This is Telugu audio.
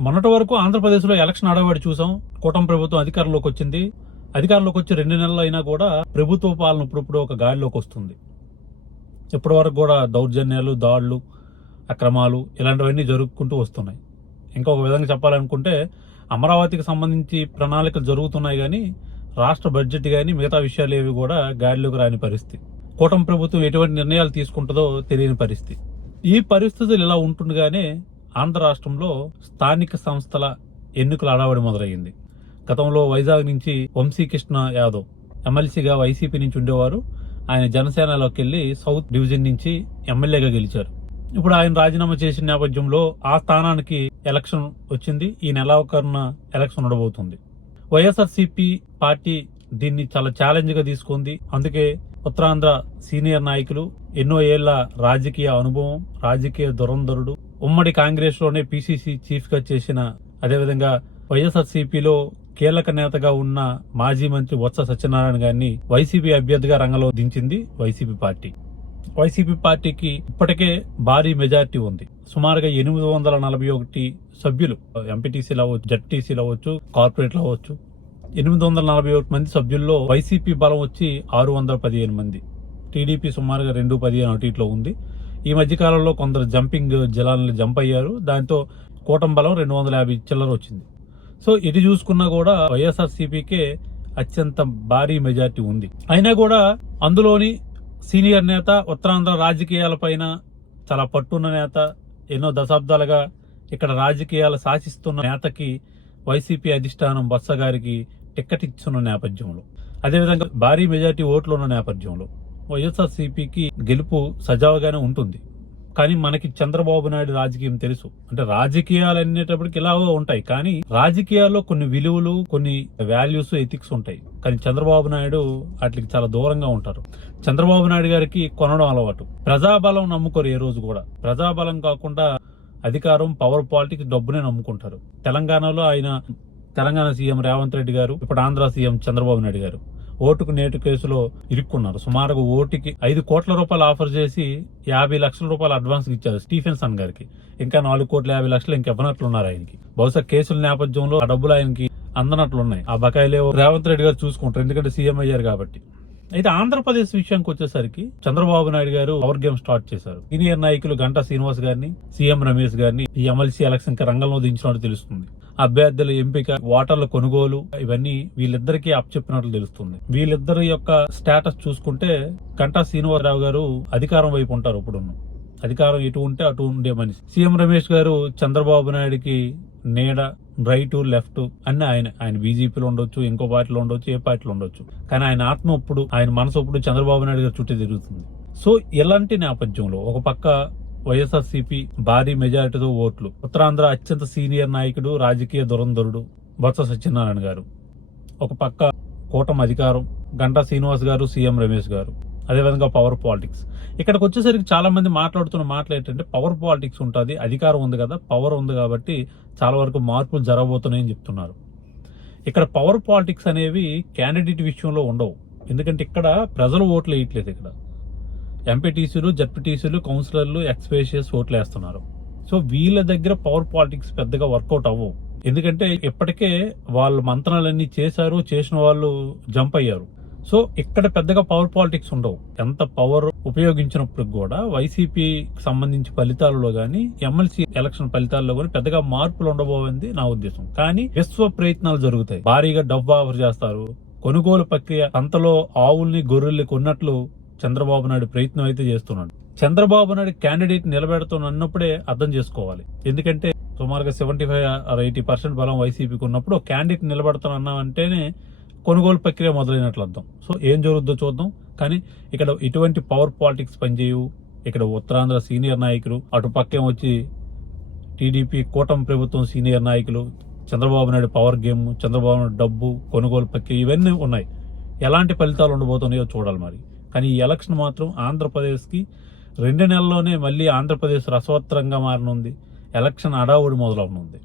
మొన్నటి వరకు ఆంధ్రప్రదేశ్లో ఎలక్షన్ ఆడవాడి చూసాం. కూటమి ప్రభుత్వం అధికారంలోకి వచ్చింది. అధికారంలోకి వచ్చి రెండు నెలలు అయినా కూడా ప్రభుత్వ పాలన ఇప్పుడప్పుడు ఒక గాడిలోకి వస్తుంది. ఇప్పటి వరకు కూడా దౌర్జన్యాలు దాడులు అక్రమాలు ఇలాంటివన్నీ జరుపుకుంటూ వస్తున్నాయి. ఇంకొక విధంగా చెప్పాలనుకుంటే అమరావతికి సంబంధించి ప్రణాళికలు జరుగుతున్నాయి కానీ రాష్ట్ర బడ్జెట్ కానీ మిగతా విషయాలు ఏవి కూడా గాడిలోకి రాని పరిస్థితి. కూటమి ప్రభుత్వం ఎటువంటి నిర్ణయాలు తీసుకుంటుందో తెలియని పరిస్థితి. ఈ పరిస్థితులు ఇలా ఉంటుండగానే ఆంధ్ర రాష్ట్రంలో స్థానిక సంస్థల ఎన్నికల అడావడి మొదలయ్యింది. గతంలో వైజాగ్ నుంచి వంశీకృష్ణ యాదవ్ ఎమ్మెల్సీగా వైసీపీ నుంచి ఉండేవారు. ఆయన జనసేనలోకి వెళ్ళి సౌత్ డివిజన్ నుంచి ఎమ్మెల్యేగా గెలిచారు. ఇప్పుడు ఆయన రాజీనామా చేసిన నేపథ్యంలో ఆ స్థానానికి ఎలక్షన్ వచ్చింది. ఈ నెలాఖరున ఎలక్షన్ ఉండబోతుంది. వైఎస్ఆర్సీపీ పార్టీ దీన్ని చాలా ఛాలెంజ్గా తీసుకుంది. అందుకే ఉత్తరాంధ్ర సీనియర్ నాయకులు ఎన్నో ఏళ్ళ రాజకీయ అనుభవం రాజకీయ దురంధరుడు ఉమ్మడి కాంగ్రెస్లోనే చీఫ్గా చీఫ్గా చేసిన అదేవిధంగా వైఎస్ఆర్సీపీలో కీలక నేతగా ఉన్న మాజీ మంత్రి వత్స సత్యనారాయణ గారిని వైసీపీ అభ్యర్థిగా రంగంలో దించింది వైసీపీ పార్టీ. వైసీపీ పార్టీకి ఇప్పటికే భారీ మెజార్టీ ఉంది. సుమారుగా ఎనిమిది వందల నలభై ఒకటి సభ్యులు ఎంపీటీసీలు అవ్వచ్చు జడ్టీసీలు అవ్వచ్చు కార్పొరేట్లు అవ్వచ్చు. ఎనిమిది వందల నలభై ఒకటి మంది సభ్యుల్లో వైసీపీ బలం వచ్చి ఆరు వందల పదిహేను మంది. టీడీపీ సుమారుగా రెండు పదిహేను అటు ఇట్లో ఉంది. ఈ మధ్య కాలంలో కొందరు జంపింగ్ జలాలను జంప్ అయ్యారు. దాంతో కూటమి బలం రెండు వందల యాభై చిల్లర వచ్చింది. సో ఇది చూసుకున్నా కూడా వైఎస్ఆర్సీపీకే అత్యంత భారీ మెజార్టీ ఉంది. అయినా కూడా అందులోని సీనియర్ నేత ఉత్తరాంధ్ర రాజకీయాలపైన చాలా పట్టున్న నేత ఎన్నో దశాబ్దాలుగా ఇక్కడ రాజకీయాలు శాసిస్తున్న నేతకి వైసీపీ అధిష్టానం బొత్స గారికి టిక్కెట్ ఇచ్చున్న నేపథ్యంలో. అదేవిధంగా భారీ మెజార్టీ ఓట్లు ఉన్న నేపథ్యంలో. వైఎస్ఆర్సీపీకి గెలుపు సజావుగానే ఉంటుంది. కానీ మనకి చంద్రబాబు నాయుడు రాజకీయం తెలుసు. అంటే రాజకీయాలు అనేటప్పటికి ఇలా ఉంటాయి. కానీ రాజకీయాల్లో కొన్ని విలువలు కొన్ని వాల్యూస్ ఎథిక్స్ ఉంటాయి. కానీ చంద్రబాబు నాయుడు వాటికి చాలా దూరంగా ఉంటారు. చంద్రబాబు నాయుడు గారికి కొనడం అలవాటు. ప్రజాబలం నమ్ముకోరు ఏ రోజు కూడా. ప్రజాబలం కాకుండా అధికారం పవర్ పాలిటిక్స్ డబ్బునే నమ్ముకుంటారు. తెలంగాణలో ఆయన తెలంగాణ సీఎం రేవంత్ రెడ్డి గారు ఇప్పుడు ఆంధ్ర సీఎం చంద్రబాబు నాయుడు గారు. ఓటుకు నేటు కేసులో ఇరుక్కున్నారు. సుమారుగా ఓటుకి ఐదు కోట్ల రూపాయలు ఆఫర్ చేసి యాభై లక్షల రూపాయలు అడ్వాన్స్ ఇచ్చారు స్టీఫెన్సన్ గారికి. ఇంకా నాలుగు కోట్ల యాభై లక్షలు ఇంకెవ్వనట్లున్నారు ఆయనకి. బహుశా కేసుల నేపథ్యంలో ఆ డబ్బులు ఆయనకి అందనట్లున్నాయి. ఆ బకాయిలే రేవంత్ రెడ్డి గారు చూసుకుంటారు. ఎందుకంటే సీఎం అయ్యారు కాబట్టి. అయితే ఆంధ్రప్రదేశ్ విషయానికి వచ్చేసరికి Chandrababu Naidu garu power game start చేశారు. సీనియర్ నాయకులు గంటా శ్రీనివాస్ గారిని సీఎం రమేష్ గారిని ఈ ఎమ్మెల్సీ ఎలక్షన్కి రంగంలో దించినట్టు తెలుస్తుంది. అభ్యర్థుల ఎంపిక ఓటర్ల కొనుగోలు ఇవన్నీ వీళ్ళిద్దరికీ అప్పచెప్పినట్లు తెలుస్తుంది. వీళ్ళిద్దరి యొక్క స్టేటస్ చూసుకుంటే గంటా శ్రీనివాసరావు గారు అధికారం వైపు ఉంటారు ఇప్పుడు అధికారం ఎటు ఉంటే అటు ఉండే మనిషి. సీఎం రమేష్ గారు చంద్రబాబు నాయుడికి నీడ రైట్ లెఫ్ట్ అన్ని ఆయన ఆయన బీజేపీలో ఉండొచ్చు ఇంకో పార్టీలో ఉండొచ్చు ఏ పార్టీలో ఉండొచ్చు. కానీ ఆయన ఆత్మ ఇప్పుడు ఆయన మనసు ఇప్పుడు చంద్రబాబు నాయుడు గారు చుట్టూ తిరుగుతుంది సో ఇలాంటి నేపథ్యంలో ఒక పక్క వైఎస్ఆర్సీపీ భారీ మెజారిటీతో ఓట్లు ఉత్తరాంధ్ర అత్యంత సీనియర్ నాయకుడు రాజకీయ దురంధరుడు బొత్స సత్యనారాయణ గారు. ఒక పక్క కూటమి అధికారం గంటా శ్రీనివాస్ గారు సీఎం రమేష్ గారు. అదేవిధంగా పవర్ పాలిటిక్స్ ఇక్కడికి వచ్చేసరికి చాలామంది మాట్లాడుతున్న మాటలు ఏంటంటే పవర్ పాలిటిక్స్ ఉంటుంది అధికారం ఉంది కదా పవర్ ఉంది కాబట్టి చాలా వరకు మార్పులు జరగబోతున్నాయని చెప్తున్నారు. ఇక్కడ పవర్ పాలిటిక్స్ అనేవి క్యాండిడేట్ విషయంలో ఉండవు. ఎందుకంటే ఇక్కడ ప్రజలు ఓట్లు వేయట్లేదు ఇక్కడ. ఎంపీటీసీలు జడ్పీటీసీలు కౌన్సిలర్లు ఎక్స్పేషియస్ ఓట్లు వేస్తున్నారు. సో వీళ్ళ దగ్గర పవర్ పాలిటిక్స్ పెద్దగా వర్కౌట్ అవ్వవు. ఎందుకంటే ఇప్పటికే వాళ్ళు మంత్రాలన్నీ చేశారు చేసిన వాళ్ళు జంప్ అయ్యారు. సో ఇక్కడ పెద్దగా పవర్ పాలిటిక్స్ ఉండవు. ఎంత పవర్ ఉపయోగించినప్పుడు కూడా వైసీపీ సంబంధించి ఫలితాలలో కానీ ఎమ్మెల్సీ ఎలక్షన్ ఫలితాల్లో కానీ పెద్దగా మార్పులు ఉండబోయింది నా ఉద్దేశం. కానీ విశ్వ ప్రయత్నాలు జరుగుతాయి. భారీగా డబ్బు ఆఫర్ చేస్తారు. కొనుగోలు ప్రక్రియ అంతలో ఆవుల్ని గొర్రెల్ని కొన్నట్లు చంద్రబాబు నాయుడు ప్రయత్నం అయితే చేస్తున్నాడు. చంద్రబాబు నాయుడు క్యాండిడేట్ నిలబెడుతున్నప్పుడే అర్థం చేసుకోవాలి. ఎందుకంటే సుమారుగా seventy five or eighty percent బలం వైసీపీకి ఉన్నప్పుడు క్యాండిడేట్ నిలబెడుతున్నా కొనుగోలు ప్రక్రియ మొదలైనట్లు అర్థం. సో ఏం జరుగుద్దో చూద్దాం. కానీ ఇక్కడ ఇటువంటి పవర్ పాలిటిక్స్ పనిచేయవు. ఇక్కడ ఉత్తరాంధ్ర సీనియర్ నాయకులు అటుపక్కేం వచ్చి టీడీపీ కూటమి ప్రభుత్వం సీనియర్ నాయకులు చంద్రబాబు నాయుడు పవర్ గేమ్ చంద్రబాబు నాయుడు డబ్బు కొనుగోలు ప్రక్రియ ఇవన్నీ ఉన్నాయి. ఎలాంటి ఫలితాలు ఉండబోతున్నాయో చూడాలి మరి. కానీ ఈ ఎలక్షన్ మాత్రం ఆంధ్రప్రదేశ్కి రెండు నెలల్లోనే మళ్ళీ ఆంధ్రప్రదేశ్ రసవత్తరంగా మారనుంది. ఎలక్షన్ అడావుడి మొదలవనుంది.